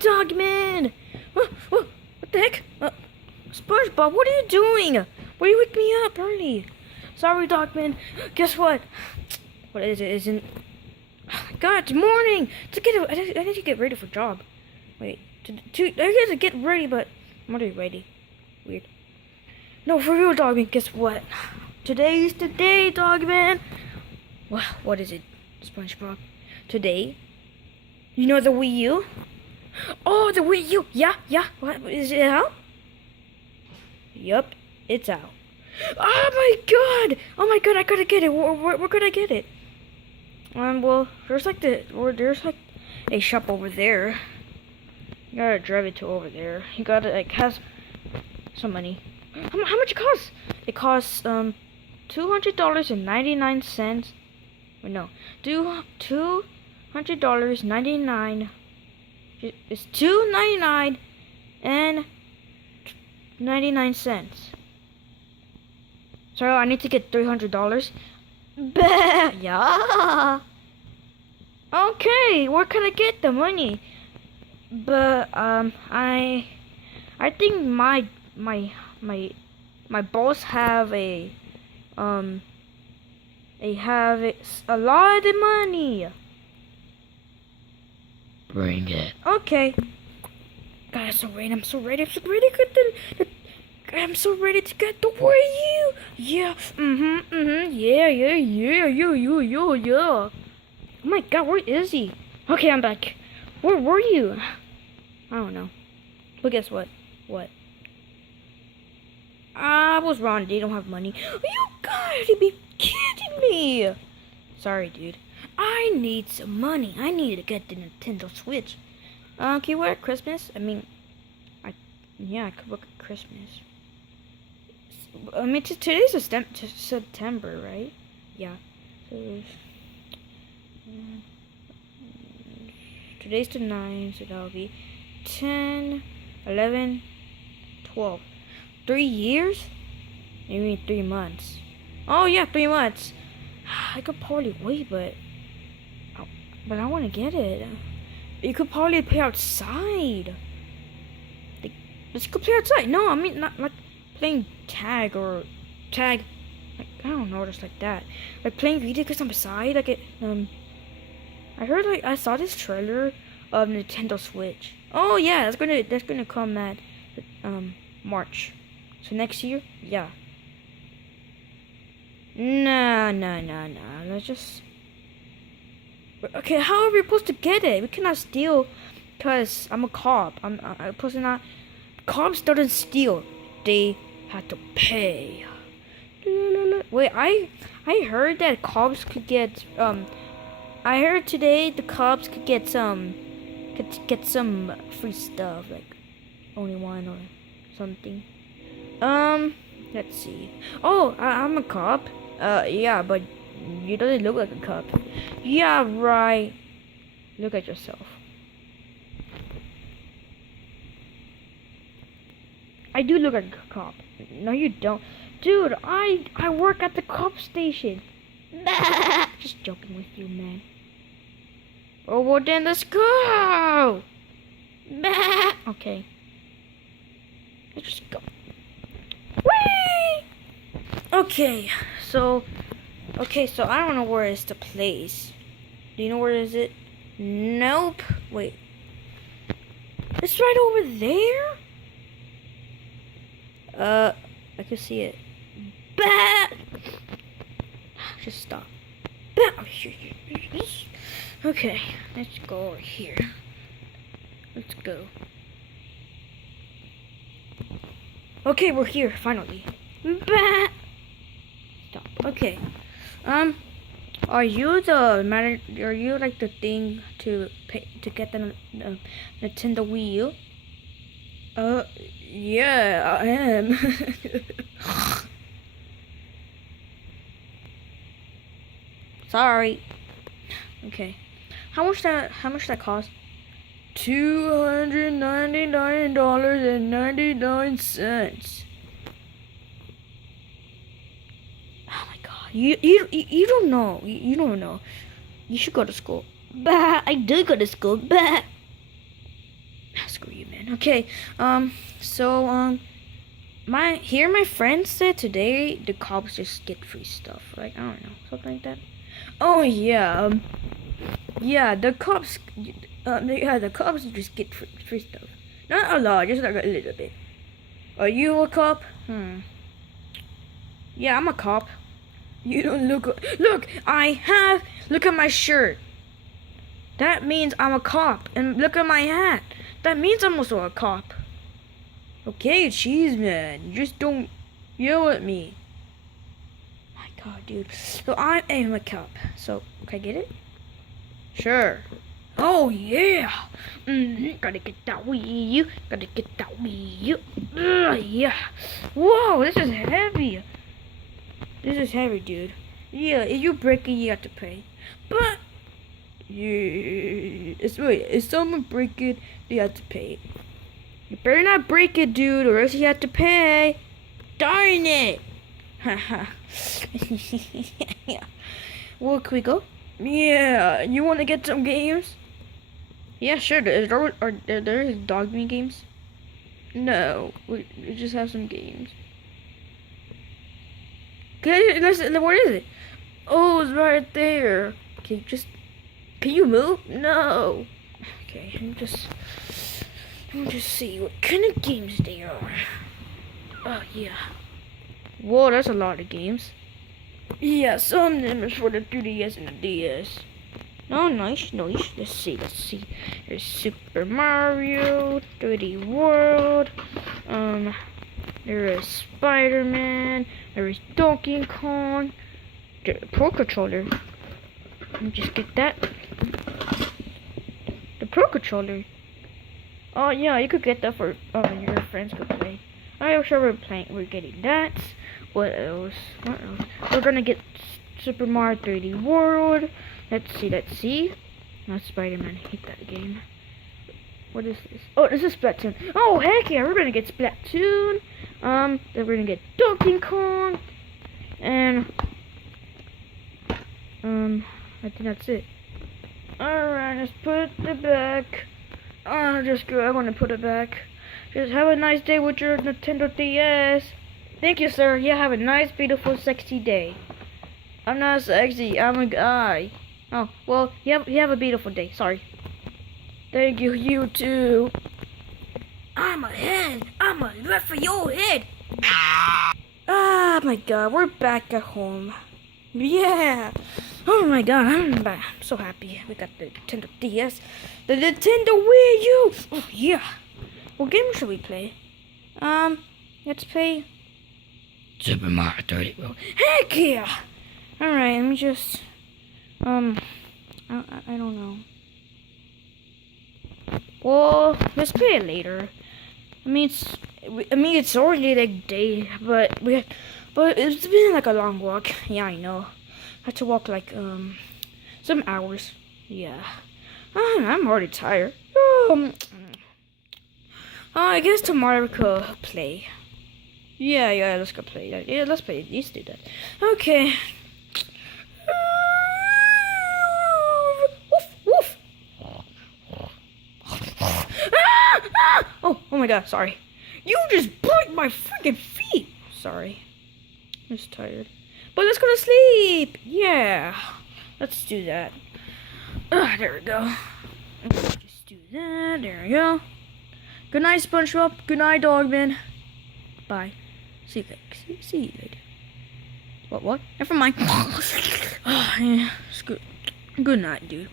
Dogman! What the heck? SpongeBob, what are you doing? Why you wake me up early? Sorry, Dogman. Guess what? What is it? Isn't? God, it's morning. I need to get ready for job. Wait, I have to get ready, but I'm already ready. Weird. No, for real, Dogman. Guess what? Today's the day, Dogman. What is it, SpongeBob? Today? You know the Wii U? Oh, the Wii U. Yeah. What is it out? Yup, it's out. Oh my god, I gotta get it. Where could I get it? Well, there's like a shop over there. You gotta drive it to over there. You gotta has some money. How much it costs? It costs $200.99. Wait, no, $200.99. It's $2.99 and 99 cents. So I need to get $300. Yeah. Okay, where can I get the money? But I think my boss have a lot of money. Bring it. Okay. God, I'm so ready. I'm so ready to get the Wii U. Yeah. Yeah. Oh my god, where is he? Okay, I'm back. Where were you? I don't know. But guess what? What? I was wrong. They don't have money. You gotta be kidding me. Sorry, dude. I need some money. I need to get the Nintendo Switch. Can you work at Christmas? I mean, I could work at Christmas. I mean, today's September, right? Yeah. So, today's the 9th, so that'll be 10, 11, 12. 3 years? Maybe 3 months. Oh yeah, 3 months. I could probably wait, but I want to get it. You could probably play outside. Let's go play outside. No, I mean not like playing tag. Like, I don't know, just like that. Like playing video games outside. Like it. I heard I saw this trailer of Nintendo Switch. Oh yeah, that's gonna come at March. So next year, yeah. Nah. Let's just. Okay, how are we supposed to get it? We cannot steal, cause I'm a cop. I'm supposed to not. Cops don't steal. They have to pay. Wait, I heard that cops could get I heard today the cops could get some free stuff, like only one or something. Let's see. Oh, I'm a cop. Yeah, but you don't look like a cop. Yeah, right. Look at yourself. I do look like a cop. No, you don't. Dude, I work at the cop station. Just joking with you, man. Oh, well then let's go. Okay. Let's just go. Whee! Okay, so I don't know where is the place. Do you know where is it? Nope. Wait. It's right over there? I can see it. Just stop. Okay, let's go over here. Let's go. Okay, we're here finally. Stop. Okay. Are you the manager? Are you like the thing to pay to get the Nintendo Wii U? Yeah, I am. Sorry. Okay. How much that cost? $299.99. Oh my god. You don't know. You don't know. You should go to school. Bah, I did go to school. Bah. Screw you, man. Okay. My friend said today the cops just get free stuff. Like, I don't know, something like that. Oh yeah. Yeah, the cops. The cops just get free stuff. Not a lot, just like a little bit. Are you a cop? Yeah, I'm a cop. You don't look. Look, look at my shirt. That means I'm a cop. And look at my hat. That means I'm also a cop. Okay, cheese man. Just don't yell at me. My God, dude. So I am a cop. So, can I get it? Sure. Oh yeah. Gotta get that wheel. Gotta get that wheel. Yeah. Whoa, this is heavy. This is heavy, dude. Yeah, if you break it, you have to pay. But yeah, if someone break it, they have to pay. You better not break it, dude, or else you have to pay. Darn it! Haha. Well, can we go? Yeah. You want to get some games? Yeah, sure. Are there dog meat games? No, we just have some games. Okay, listen, what is it? Oh, it's right there. Okay, can you move? No. Okay, let me just see what kind of games they are. Oh, yeah. Whoa, that's a lot of games. Yeah, some of them is for the 3DS and the DS. Oh, nice. Let's see. There's Super Mario, 3D World. There is Spider-Man. There is Donkey Kong. The Pro Controller. Let me just get that. The Pro Controller. Oh yeah, you could get that for your friends could play. I'm sure we're getting that. What else? We're gonna get Super Mario 3D World. Let's see. Not Spider-Man. I hate that game. What is this? Oh, this is Splatoon. Oh, heck yeah, we're gonna get Splatoon. Then we're gonna get Donkey Kong. And, I think that's it. Alright, let's put it back. Just good. I'm gonna put it back. Just have a nice day with your Nintendo DS. Thank you, sir. Yeah, have a nice, beautiful, sexy day. I'm not sexy. I'm a guy. Oh, well, you have a beautiful day. Sorry. Thank you. You too. I'm a head. I'm a left for your head. Ah, my God. We're back at home. Yeah. Oh my God. I'm back. I'm so happy. We got the Nintendo DS. The Nintendo Wii U. Oh, yeah. What game should we play? Let's play Super Mario 3D World. Heck yeah! Alright, let me just, I don't know. Well, let's play it later. I mean, it's already like day, but it's been like a long walk. Yeah, I know. I had to walk like, some hours. Yeah. I'm already tired. I guess tomorrow we could play. Yeah, let's go play. Yeah, let's play. Let's do that. Okay. Woof, woof. Oh my God, sorry. You just broke my freaking feet. Sorry. I'm just tired. But let's go to sleep. Yeah. Let's do that. There we go. Just do that. There we go. Good night, SpongeBob. Good night, Dogman. Bye. See you later. What? Never mind. Oh, yeah. Good night, dude.